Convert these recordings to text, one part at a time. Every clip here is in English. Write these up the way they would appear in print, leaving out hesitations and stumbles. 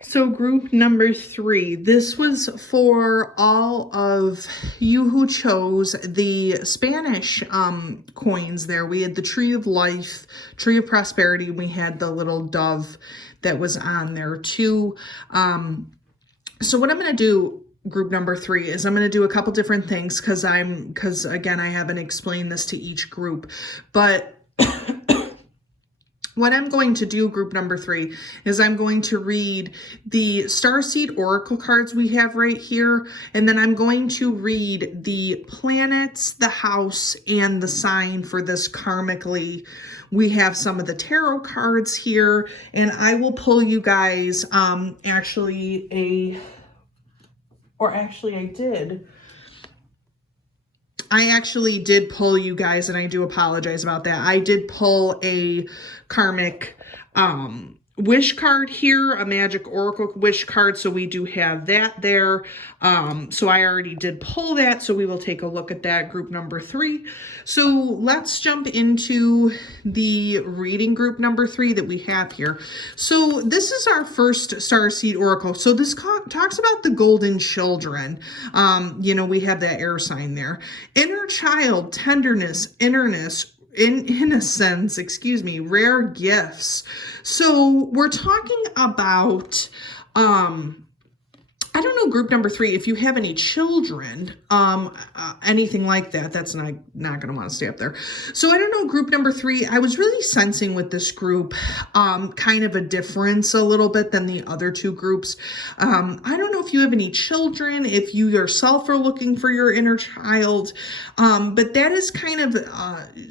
So group number 3, this was for all of you who chose the Spanish coins there. We had the Tree of Life, Tree of Prosperity. We had the little dove that was on there too. So what I'm going to do, group number 3, is I'm going to do a couple different things because again, I haven't explained this to each group, but what I'm going to do, group number 3, is I'm going to read the Starseed Oracle cards we have right here, and then I'm going to read the planets, the house, and the sign for this karmically. We have some of the tarot cards here, and I will pull you guys I actually did pull you guys, and I do apologize about that. I did pull a karmic wish card here, a magic oracle wish card, so we do have that there. So I already did pull that, so we will take a look at that, group number 3. So let's jump into the reading, group number 3, that we have here. So this is our first Starseed Oracle. So this talks about the golden children. We have that air sign there. Inner child, tenderness, innocence, rare gifts. So we're talking about, I don't know, group number 3, if you have any children, anything like that, that's not going to want to stay up there. So I don't know, group number 3, I was really sensing with this group, kind of a difference a little bit than the other 2 groups. I don't know if you have any children, if you yourself are looking for your inner child, but that is kind of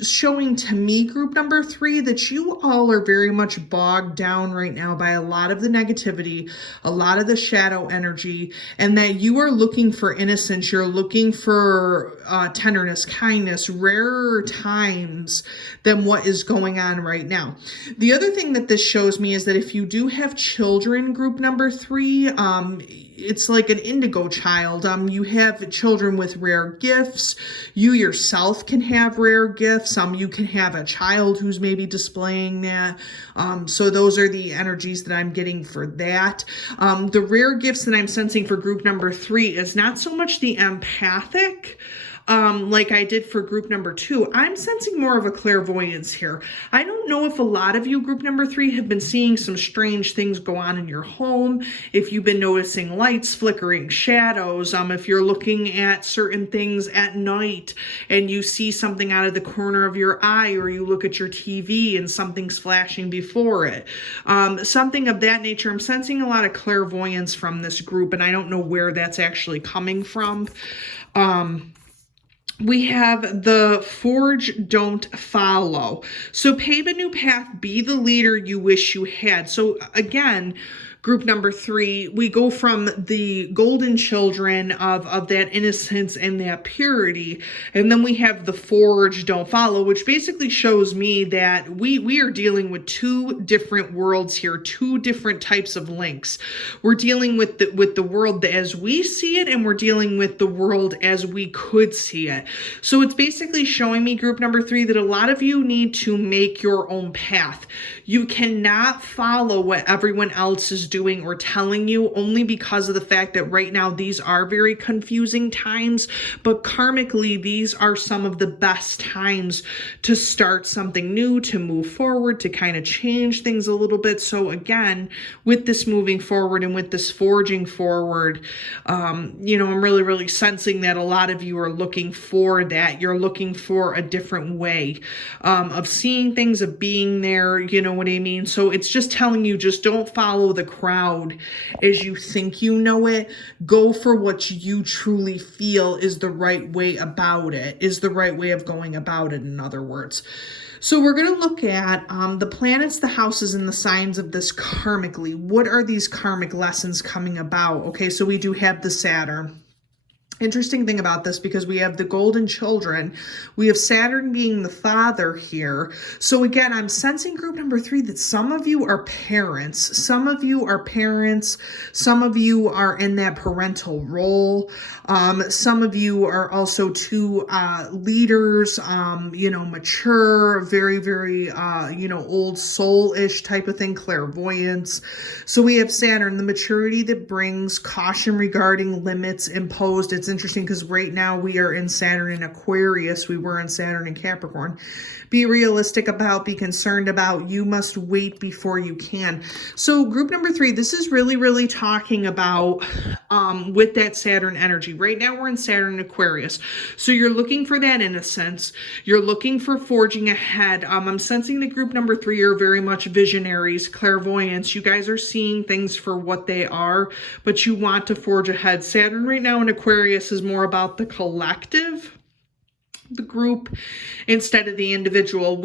showing to me, group number 3, that you all are very much bogged down right now by a lot of the negativity, a lot of the shadow energy, and that you are looking for innocence, you're looking for tenderness, kindness, rarer times than what is going on right now. The other thing that this shows me is that if you do have children, group number 3, it's like an indigo child. You have children with rare gifts. You yourself can have rare gifts. You can have a child who's maybe displaying that. So those are the energies that I'm getting for that. The rare gifts that I'm sensing for group number 3 is not so much the empathic, like I did for group number 2. I'm sensing more of a clairvoyance here. I don't know if a lot of you, group number 3, have been seeing some strange things go on in your home, if you've been noticing lights, flickering shadows, if you're looking at certain things at night and you see something out of the corner of your eye, or you look at your TV and something's flashing before it. Something of that nature. I'm sensing a lot of clairvoyance from this group, and I don't know where that's actually coming from. We have the forge, don't follow. So pave a new path, be the leader you wish you had. So again, group number 3, we go from the golden children of that innocence and that purity, and then we have the forge, don't follow, which basically shows me that we are dealing with 2 different worlds here, 2 different types of links. We're dealing with the world as we see it, and we're dealing with the world as we could see it. So it's basically showing me, group number 3, that a lot of you need to make your own path. You cannot follow what everyone else is doing or telling you, only because of the fact that right now these are very confusing times, but karmically these are some of the best times to start something new, to move forward, to kind of change things a little bit. So again, with this moving forward and with this forging forward, I'm really sensing that a lot of you are looking for that. You're looking for a different way of seeing things, of being there, you know what I mean? So it's just telling you, just don't follow the crowd as you think you know it. Go for what you truly feel is the right way about it, is the right way of going about it, in other words. So we're going to look at the planets, the houses, and the signs of this karmically. What are these karmic lessons coming about? Okay, so we do have the Saturn. interesting thing about this, because we have the golden children, we have Saturn being the father here. So again, I'm sensing group number 3 that some of you are parents, some of you are in that parental role. Some of you are also leaders, mature, very, very, old soul-ish type of thing, clairvoyance. So we have Saturn, the maturity that brings caution regarding limits imposed. It's interesting because right now we are in Saturn in Aquarius. We were in Saturn in Capricorn. Be realistic about, be concerned about, you must wait before you can. So group number 3, this is really, really talking about with that Saturn energy. Right now we're in Saturn in Aquarius. So you're looking for that innocence. You're looking for forging ahead. I'm sensing that group number 3 are very much visionaries, clairvoyants. You guys are seeing things for what they are, but you want to forge ahead. Saturn right now in Aquarius is more about the collective, the group, instead of the individual.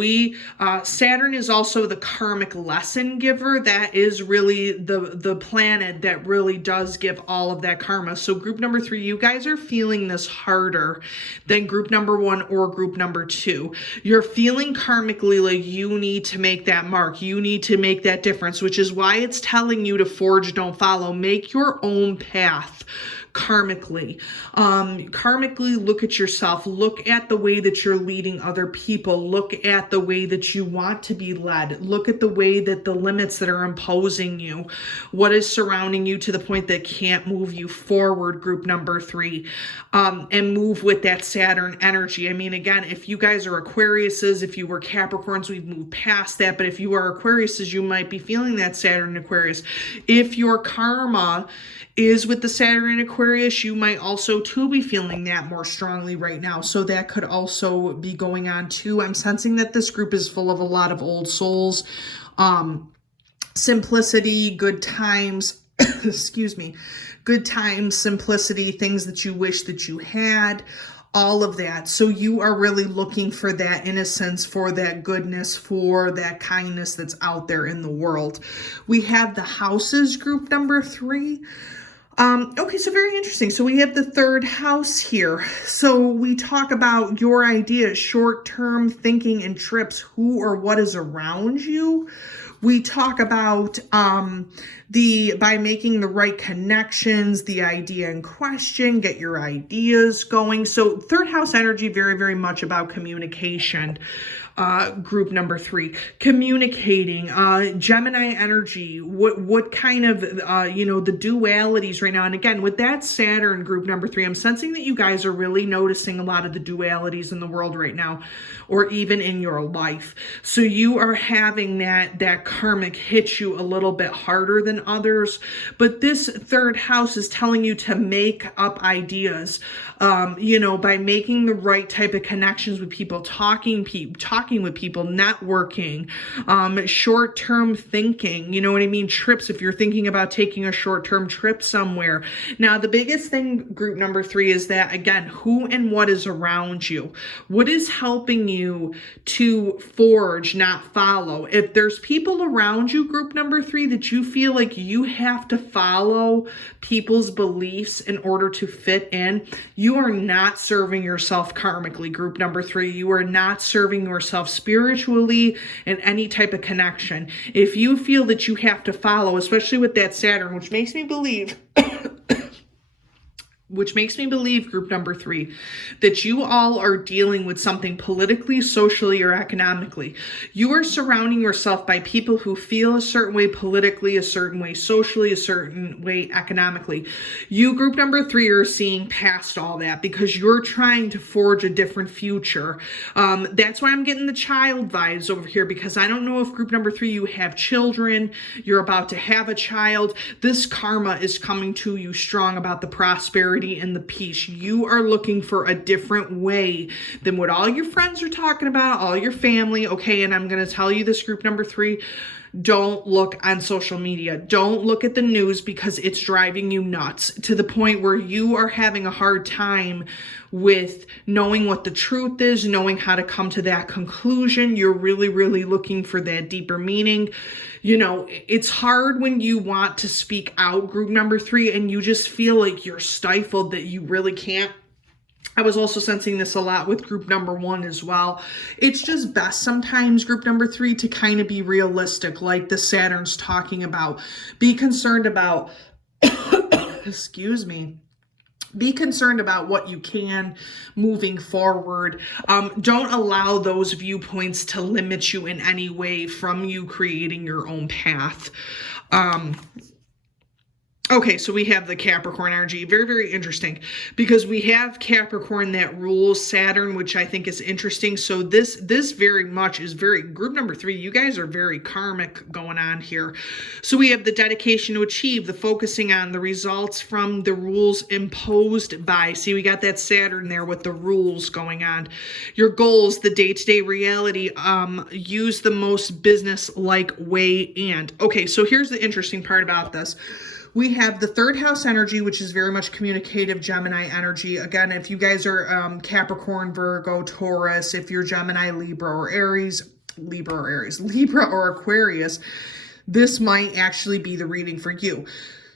Saturn is also the karmic lesson giver. That is really the planet that really does give all of that karma. So group number 3, you guys are feeling this harder than group number 1 or group number 2. You're feeling karmically like you need to make that mark. You need to make that difference, which is why it's telling you to forge, don't follow. Make your own path. Karmically, look at yourself, look at the way that you're leading other people, look at the way that you want to be led, look at the way that the limits that are imposing you, what is surrounding you to the point that can't move you forward, group number 3, and move with that Saturn energy. I mean, again, if you guys are Aquariuses, if you were Capricorns, we've moved past that, but if you are Aquariuses, you might be feeling that Saturn Aquarius. If your karma is with the Saturn in Aquarius, you might also too be feeling that more strongly right now. So that could also be going on too. I'm sensing that this group is full of a lot of old souls, simplicity, good times, excuse me, good times, simplicity, things that you wish that you had, all of that. So you are really looking for that innocence, for that goodness, for that kindness that's out there in the world. We have the houses, group number 3. Okay, so very interesting. So we have the 3rd house here. So we talk about your ideas, short-term thinking and trips, who or what is around you. We talk about by making the right connections, the idea in question, get your ideas going. So 3rd house energy, very, very much about communication. Group number 3, communicating, Gemini energy, what kind of, the dualities right now. And again, with that Saturn, group number 3, I'm sensing that you guys are really noticing a lot of the dualities in the world right now, or even in your life. So you are having that karmic hit you a little bit harder than others. But this 3rd house is telling you to make up ideas, by making the right type of connections with people, talking with people, networking, short-term thinking, you know what I mean? Trips, if you're thinking about taking a short-term trip somewhere. Now, the biggest thing, group number 3, is that, again, who and what is around you? What is helping you to forge, not follow? If there's people around you, group number 3, that you feel like you have to follow people's beliefs in order to fit in, you are not serving yourself karmically, group number 3. You are not serving yourself spiritually in any type of connection. If you feel that you have to follow, especially with that Saturn, which makes me believe group number 3, that you all are dealing with something politically, socially, or economically. You are surrounding yourself by people who feel a certain way politically, a certain way socially, a certain way economically. You, group number 3, are seeing past all that because you're trying to forge a different future. That's why I'm getting the child vibes over here, because I don't know if group number 3, you have children, you're about to have a child. This karma is coming to you strong about the prosperity and the peace. You are looking for a different way than what all your friends are talking about, all your family. Okay, and I'm going to tell you this, group number 3, Don't look on social media. Don't look at the news because it's driving you nuts to the point where you are having a hard time with knowing what the truth is, knowing how to come to that conclusion. You're really, really looking for that deeper meaning. You know, it's hard when you want to speak out, group number 3, and you just feel like you're stifled, that you really can't. I was also sensing this a lot with group number 1 as well. It's just best sometimes, group number 3, to kind of be realistic, like the Saturn's talking about. Be concerned about, excuse me, be concerned about what you can moving forward. Don't allow those viewpoints to limit you in any way from you creating your own path. Okay, so we have the Capricorn energy. Very, very interesting, because we have Capricorn that rules Saturn, which I think is interesting. So this very much is very, group number 3, you guys are very karmic going on here. So we have the dedication to achieve, the focusing on the results from the rules imposed by. See, we got that Saturn there with the rules going on. Your goals, the day-to-day reality, use the most business-like way. And okay, so here's the interesting part about this. We have the 3rd house energy, which is very much communicative Gemini energy. Again, if you guys are Capricorn, Virgo, Taurus, if you're Gemini, Libra, or Libra or Aquarius, this might actually be the reading for you.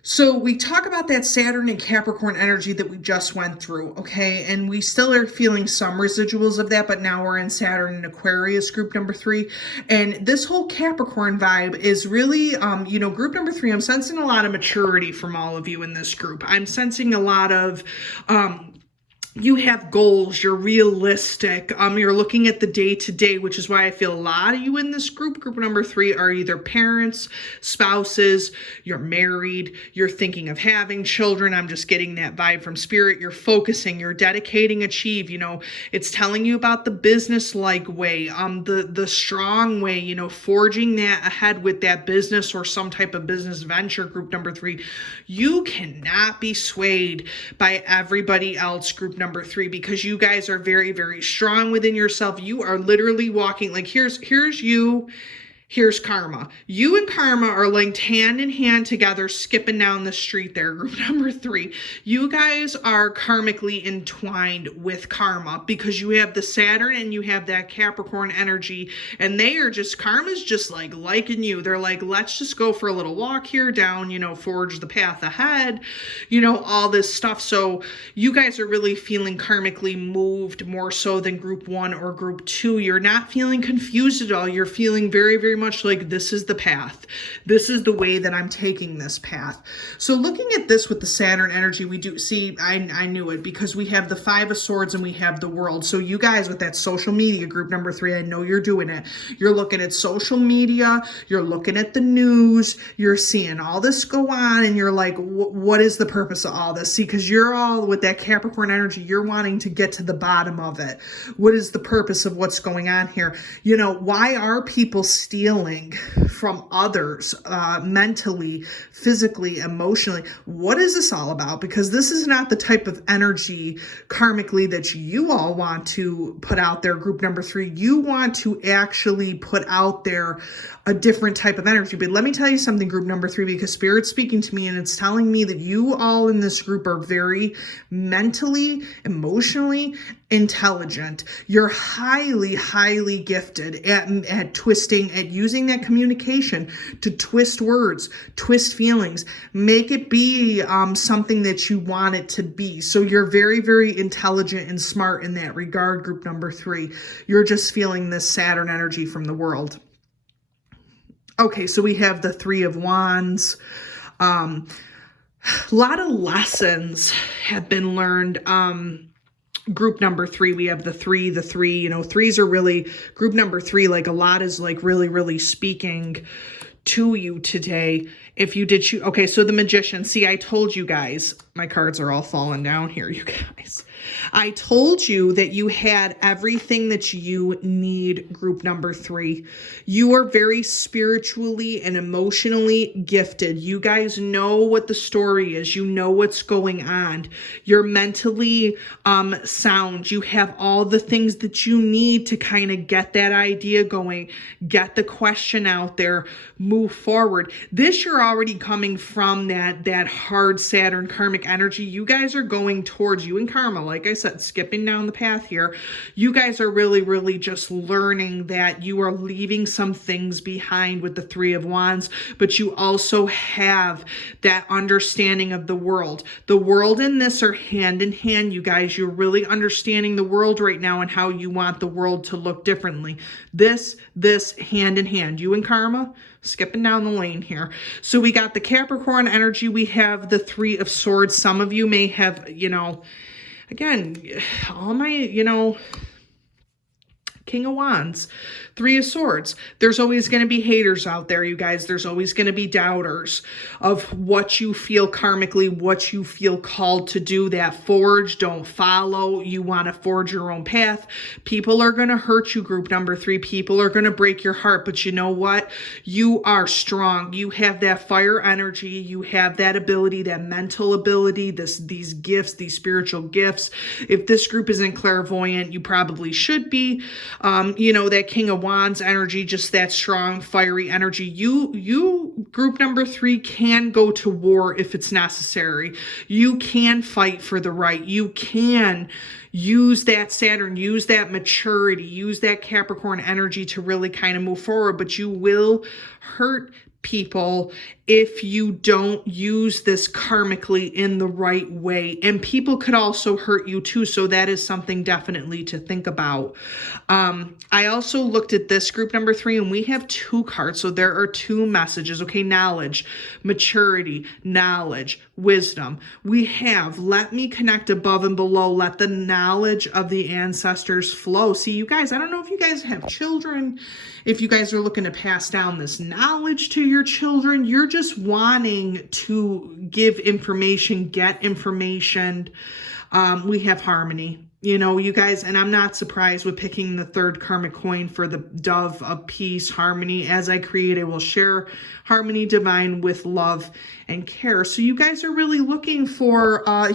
So we talk about that Saturn and Capricorn energy that we just went through, okay? And we still are feeling some residuals of that, but now we're in Saturn and Aquarius, group number 3. And this whole Capricorn vibe is really, you know, group number 3, I'm sensing a lot of maturity from all of you in this group. I'm sensing a lot of, you have goals, you're realistic, you're looking at the day-to-day, which is why I feel a lot of you in this group number 3, are either parents, spouses, you're married, you're thinking of having children. I'm just getting that vibe from spirit. You're focusing, you're dedicating, achieve, you know, it's telling you about the business-like way, the strong way, you know, forging that ahead with that business or some type of business venture, group number 3. You cannot be swayed by everybody else, group number 3, because you guys are very, very strong within yourself. You are literally walking, like here's you, here's karma. You and karma are linked hand in hand together, skipping down the street there, group number 3. You guys are karmically entwined with karma because you have the Saturn and you have that Capricorn energy, and they are just, karma's just like liking you. They're like, let's just go for a little walk here down, you know, forge the path ahead, you know, all this stuff. So you guys are really feeling karmically moved more so than group 1 or group 2. You're not feeling confused at all. You're feeling very, very much like this is the path. This is the way that I'm taking this path. So looking at this with the Saturn energy, we do see, I knew it, because we have the 5 of Swords and we have the World. So you guys with that social media, group number 3, I know you're doing it. You're looking at social media, you're looking at the news, you're seeing all this go on, and you're like, what is the purpose of all this? See, because you're all with that Capricorn energy, you're wanting to get to the bottom of it. What is the purpose of what's going on here? You know, why are people stealing from others, mentally, physically, emotionally? What is this all about? Because this is not the type of energy karmically that you all want to put out there, group number 3. You want to actually put out there a different type of energy. But let me tell you something, group number 3, because Spirit's speaking to me and it's telling me that you all in this group are very mentally, emotionally intelligent. You're highly, highly gifted at twisting, at using that communication to twist words, twist feelings, make it be something that you want it to be. So you're very, very intelligent and smart in that regard, group number 3. You're just feeling this Saturn energy from the World. Okay, so we have the 3 of Wands. A lot of lessons have been learned. Group number 3, we have the 3, you know, 3s are really, group number 3, like a lot is like really, really speaking to you today. If you did choose, okay, so the Magician, see, I told you guys, my cards are all falling down here, you guys. I told you that you had everything that you need, group number 3. You are very spiritually and emotionally gifted. You guys know what the story is. You know what's going on. You're mentally sound. You have all the things that you need to kind of get that idea going, get the question out there, move forward. This, you're already coming from that hard Saturn karmic energy. You guys are going towards, you and karma, like I said, skipping down the path here. You guys are really just learning that you are leaving some things behind with the 3 of Wands, but you also have that understanding of the world. The world and this are hand in hand, you guys. You're really understanding the world right now and how you want the world to look differently. This hand in hand. You and karma, skipping down the lane here. So we got the Capricorn energy. We have the 3 of Swords. Some of you may have, again, all my, King of Wands, 3 of Swords. There's always going to be haters out there, you guys. There's always going to be doubters of what you feel karmically, what you feel called to do. That forge, don't follow. You want to forge your own path. People are going to hurt you, group number 3. People are going to break your heart. But you know what? You are strong. You have that fire energy. You have that ability, that mental ability, these gifts, these spiritual gifts. If this group isn't clairvoyant, you probably should be. That King of Wands energy, just that strong, fiery energy. You, group number 3, can go to war if it's necessary. You can fight for the right. You can use that Saturn, use that maturity, use that Capricorn energy to really kind of move forward, but you will hurt people if you don't use this karmically in the right way. And people could also hurt you too. So that is something definitely to think about. I also looked at this group number 3 and we have 2 cards. So there are 2 messages. Okay. Knowledge, maturity, knowledge, wisdom. We have, let me connect above and below. Let the knowledge of the ancestors flow. See, you guys, I don't know if you guys have children, if you guys are looking to pass down this knowledge to your children. You're just wanting to give information, get information. We have harmony, you guys, and I'm not surprised with picking the 3rd karmic coin for the dove of peace, harmony. As I create, I will share harmony divine with love and care. So you guys are really looking for, I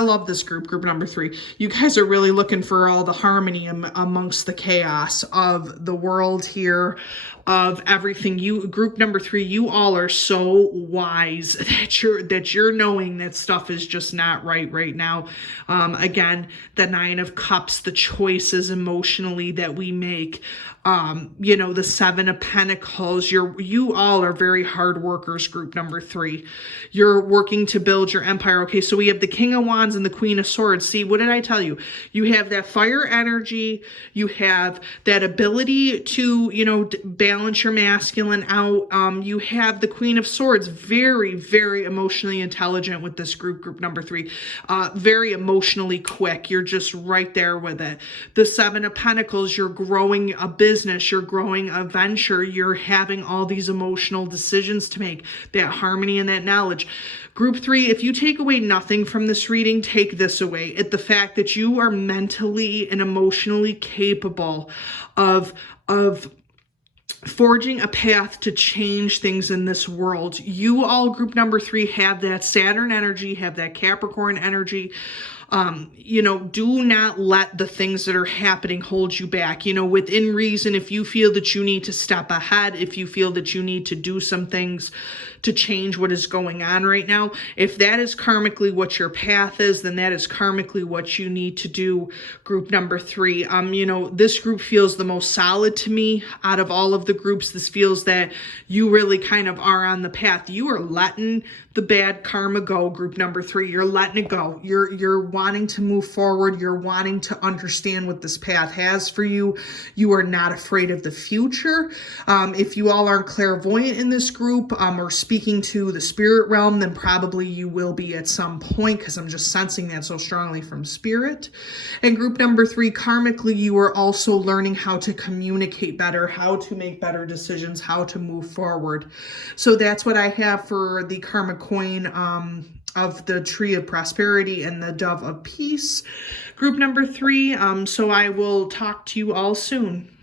love this group number 3. You guys are really looking for all the harmony amongst the chaos of the world here, of everything. You, group number 3, you all are so wise that you're knowing that stuff is just not right now. Again, the 9 of Cups, the choices emotionally that we make. The 7 of Pentacles. You all are very hard workers, group number 3. You're working to build your empire. Okay, so we have the King of Wands and the Queen of Swords. See, what did I tell you? You have that fire energy. You have that ability to, balance your masculine out. You have the Queen of Swords, very emotionally intelligent with this group number 3. Very emotionally quick. You're just right there with it. The 7 of Pentacles, you're growing a business, you're growing a venture, you're having all these emotional decisions to make, that harmony and that knowledge. Group 3, if you take away nothing from this reading, take this away. The fact that you are mentally and emotionally capable of forging a path to change things in this world. You all, group number 3, have that Saturn energy, have that Capricorn energy. Do not let the things that are happening hold you back. Within reason, if you feel that you need to step ahead, if you feel that you need to do some things to change what is going on right now, if that is karmically what your path is, then that is karmically what you need to do, group number 3. This group feels the most solid to me out of all of the groups. This feels that you really kind of are on the path. You are letting the bad karma go, group number 3. You're letting it go. You're wanting to move forward. You're wanting to understand what this path has for you. You are not afraid of the future. If you all aren't clairvoyant in this group or speaking to the spirit realm, then probably you will be at some point, because I'm just sensing that so strongly from spirit. And group number 3, karmically, you are also learning how to communicate better, how to make better decisions, how to move forward. So that's what I have for the karmic coin of the Tree of Prosperity and the Dove of Peace. Group number 3. So I will talk to you all soon.